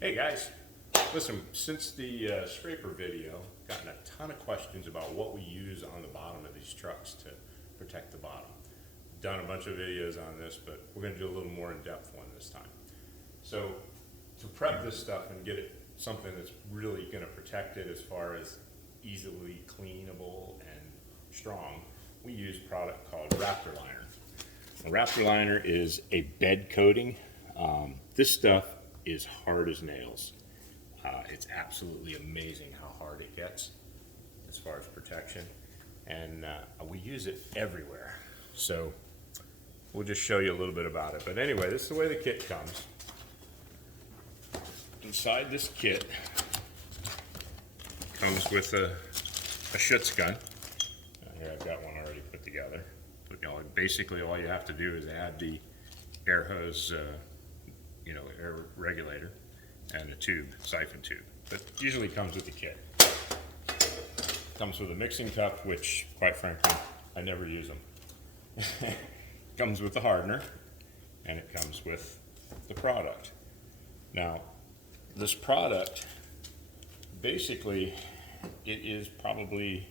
Hey guys, listen, since the scraper video, gotten a ton of questions about what we use on the bottom of these trucks to protect the bottom. Done a bunch of videos on this, but we're going to do a little more in-depth one this time. So to prep this stuff and get it something that's really going to protect it as far as easily cleanable and strong, we use a product called Raptor Liner. A Raptor Liner is a bed coating. This stuff is hard as nails. It's absolutely amazing how hard it gets as far as protection, and we use it everywhere. So we'll just show you a little bit about it. But anyway, this is the way the kit comes. Inside this kit comes with a Schutz gun. Here I've got one already put together. But, basically all you have to do is add the air hose, air regulator, and a tube, siphon tube. But usually comes with the kit. Comes with a mixing cup, which, quite frankly, I never use them. Comes with the hardener, and it comes with the product. Now, this product, basically, it is probably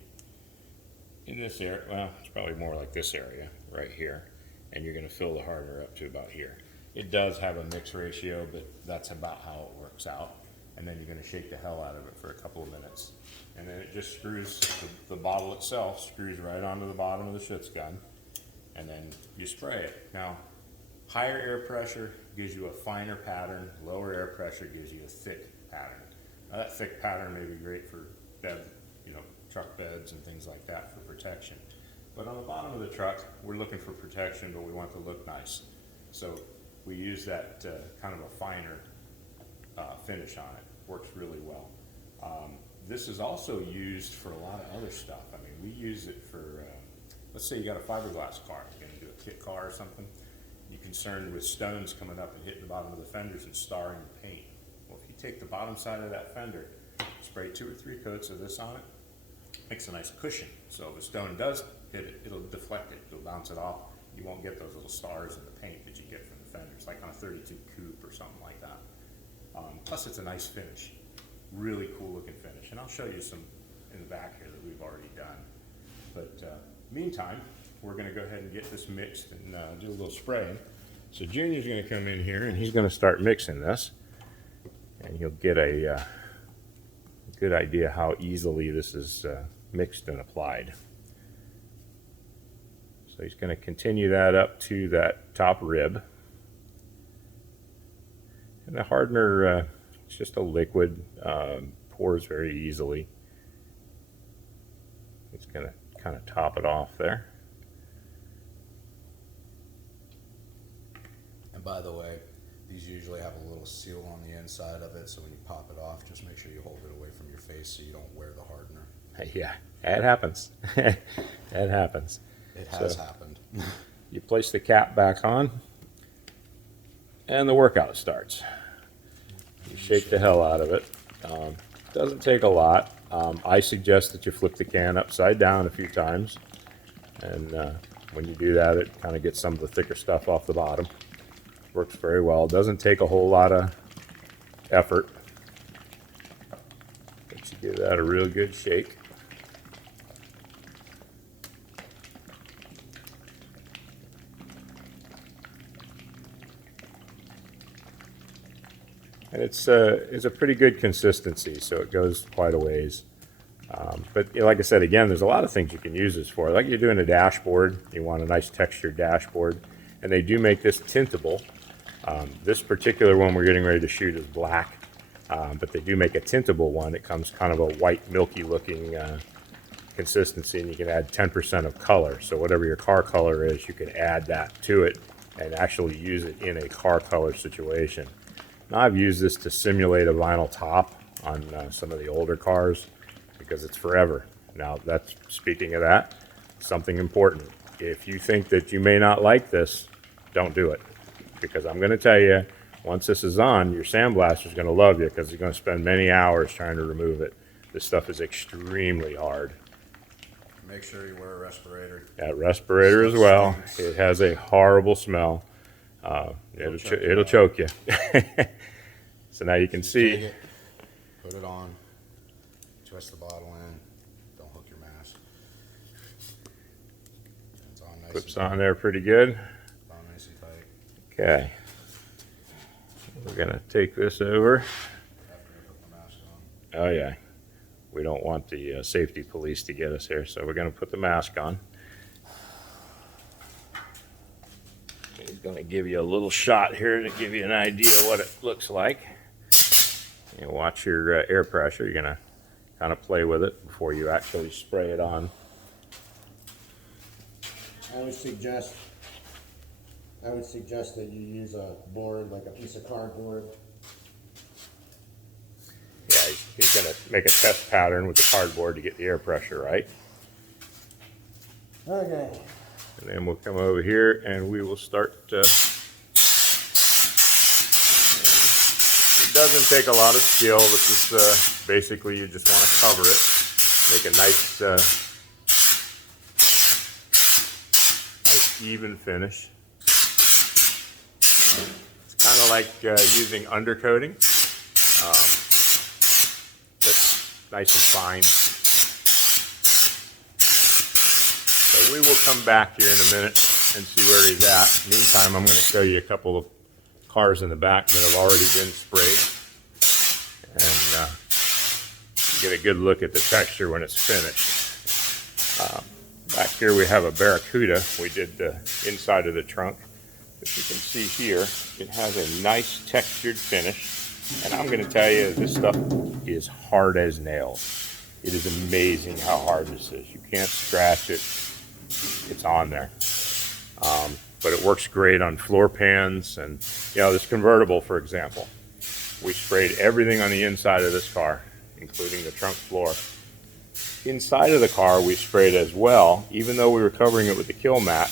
in this area, well, it's probably more like this area right here, and you're going to fill the hardener up to about here. It does have a mix ratio, but that's about how it works out. And then you're going to shake the hell out of it for a couple of minutes. And then it just screws, the bottle itself screws right onto the bottom of the Schutz gun, and then you spray it. Now, higher air pressure gives you a finer pattern, lower air pressure gives you a thick pattern. Now, that thick pattern may be great for bed, truck beds and things like that for protection. But on the bottom of the truck, we're looking for protection, but we want to look nice. So we use that kind of a finer finish on it. Works really well. This is also used for a lot of other stuff. I mean, we use it for, let's say you got a fiberglass car, you're gonna do a kit car or something. You're concerned with stones coming up and hitting the bottom of the fenders and starring the paint. Well, if you take the bottom side of that fender, spray 2 or 3 coats of this on it, makes a nice cushion. So if a stone does hit it, it'll deflect it, it'll bounce it off. You won't get those little stars in the paint that you get from the fenders, like on a 32 coupe or something like that. Plus it's a nice finish, really cool looking finish. And I'll show you some in the back here that we've already done. But meantime, we're gonna go ahead and get this mixed and do a little spraying. So Junior's gonna come in here and he's gonna start mixing this. And you'll get a good idea how easily this is mixed and applied. So he's going to continue that up to that top rib. And the hardener, it's just a liquid, pours very easily. It's going to kind of top it off there. And by the way, these usually have a little seal on the inside of it, so when you pop it off, just make sure you hold it away from your face so you don't wear the hardener. Yeah, it happens. It happens. It has happened. You place the cap back on, and the workout starts. You shake the hell out of it. Doesn't take a lot. I suggest that you flip the can upside down a few times, and when you do that, it kind of gets some of the thicker stuff off the bottom. Works very well. Doesn't take a whole lot of effort, but you give that a real good shake. And it's a pretty good consistency, so it goes quite a ways. But like I said, again, there's a lot of things you can use this for. Like you're doing a dashboard, you want a nice textured dashboard, and they do make this tintable. This particular one we're getting ready to shoot is black, but they do make a tintable one. It comes kind of a white, milky looking consistency, and you can add 10% of color. So whatever your car color is, you can add that to it and actually use it in a car color situation. Now I've used this to simulate a vinyl top on some of the older cars because it's forever. Now that's, speaking of that, something important. If you think that you may not like this, don't do it. Because I'm going to tell you, once this is on, your sandblaster is going to love you because you're going to spend many hours trying to remove it. This stuff is extremely hard. Make sure you wear a respirator. That respirator as well. It has a horrible smell. It'll choke you. So now you can Take see, it, put it on, twist the bottle in, don't hook your mask. It's on nice clips and on there pretty good. tight. On nice and tight. Okay. We're gonna take this over. After I put the mask on. Oh yeah. We don't want the safety police to get us here, so we're gonna put the mask on. He's gonna give you a little shot here to give you an idea what it looks like. You watch your air pressure. You're gonna kind of play with it before you actually spray it on. I would suggest that you use a board, like a piece of cardboard. Yeah, he's gonna make a test pattern with the cardboard to get the air pressure right. Okay. And then we'll come over here and we will start. It doesn't take a lot of skill. This is basically you just want to cover it, make a nice, nice even finish. It's kind of like using undercoating, but nice and fine. So we will come back here in a minute and see where he's at. Meantime, I'm going to show you a couple of cars in the back that have already been sprayed. And get a good look at the texture when it's finished. Back here we have a Barracuda. We did the inside of the trunk. But you can see here, it has a nice textured finish. And I'm going to tell you, this stuff is hard as nails. It is amazing how hard this is. You can't scratch it. It's on there. But it works great on floor pans and, you know, this convertible, for example. We sprayed everything on the inside of this car, including the trunk floor. Inside of the car, we sprayed as well, even though we were covering it with the kill mat,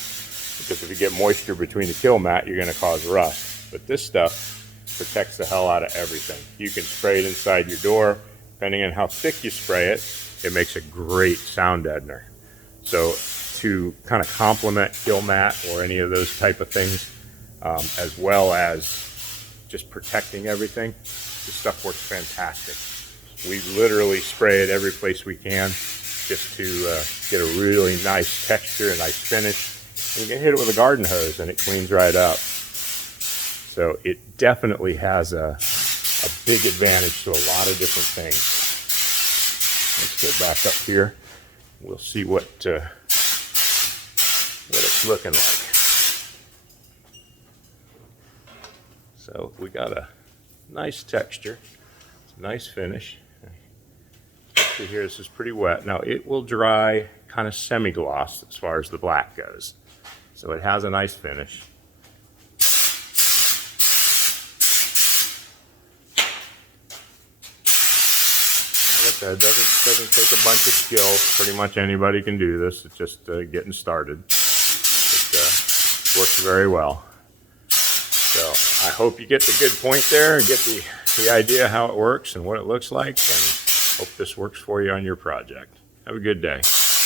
because if you get moisture between the kill mat, you're going to cause rust. But this stuff protects the hell out of everything. You can spray it inside your door. Depending on how thick you spray it, it makes a great sound deadener. So to kind of complement kill mat or any of those type of things, as well as just protecting everything, this stuff works fantastic. We literally spray it every place we can just to get a really nice texture, a nice finish. And you can hit it with a garden hose and it cleans right up. So it definitely has a big advantage to a lot of different things. Let's go back up here. We'll see what it's looking like. So we got a nice texture, it's a nice finish. See here, this is pretty wet. Now it will dry kind of semi-gloss as far as the black goes. So it has a nice finish. Like I said, it doesn't take a bunch of skill. Pretty much anybody can do this. It's just getting started. It works very well. So I hope you get the good point there and get the idea how it works and what it looks like, and hope this works for you on your project. Have a good day.